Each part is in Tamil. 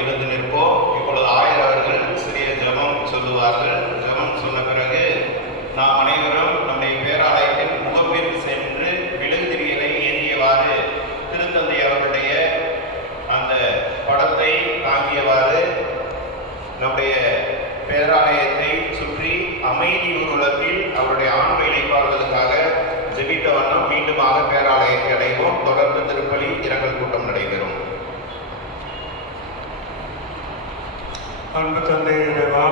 எழுந்து நிற்போம். இப்பொழுது ஆயர் அவர்கள் சிறிய ஜபம் சொல்லுவார்கள். ஜபம் சொன்ன பிறகு நாம் அனைவரும் நம்முடைய பேராலயத்தின் முகப்பிற்கு சென்று விழுந்திரிகளை ஏந்தியவாறு திருத்தந்தை அவருடைய அந்த படத்தை தாங்கியவாறு நம்முடைய பேராலயத்தை சுற்றி அமைதி அன்பு தந்தை இறைவா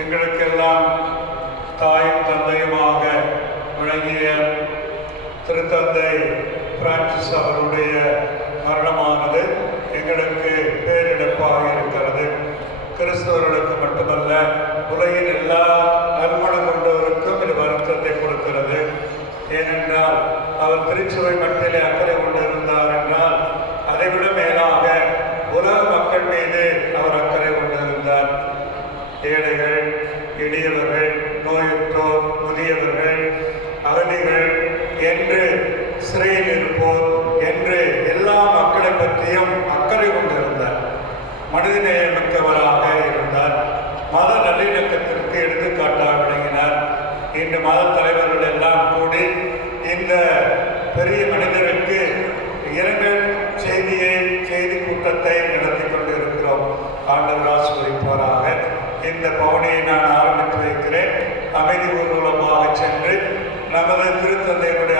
எங்களுக்கெல்லாம் தாயும் தந்தையுமாக விளங்கிய திருத்தந்தை பிரான்சிஸ் அவருடைய மரணமானது எங்களுக்கு பேரிழப்பாக இருக்கிறது. கிறிஸ்தவர்களுக்கு மட்டுமல்ல உலகின் எல்லா நல்மணம் கொண்டவருக்கும் இது வருத்தத்தை கொடுக்கிறது. ஏனென்றால் அவர் திருச்சுவை மட்டிலே அக்கறை கொண்டிருந்தார் என்றால் அதைவிட மேலாக உலக மக்கள் மீது அவர் அக்கறை கொண்டிருந்தார் ஏழைகள் எளியவர்கள் நோயுற்றோர் முதியவர்கள் அகதிகள் என்று சிறையில் இருப்போர் என்று எல்லா மக்களை பற்றியும் அக்கறை கொண்டிருந்தார் மனிதநேயமிக்கவராக இருந்தார். மத நல்லிணக்கத்திற்கு எடுத்துக்காட்டாக விளங்கினார். இன்று மத தலைவர்கள் எல்லாம் கூடி இந்த பெரிய மனிதருக்கு இரங்கல் செய்தியை செய்தி கூட்டத்தை நடத்தி கொண்டிருக்கிறோம். ஆண்டவர் ஆசிர்வதிப்பாராக. இந்த பவனியை நான் ஆரம்பித்து வைக்கிறேன். அமைதி ஊர்வலமாக சென்று நமது திருத்தந்தையுடைய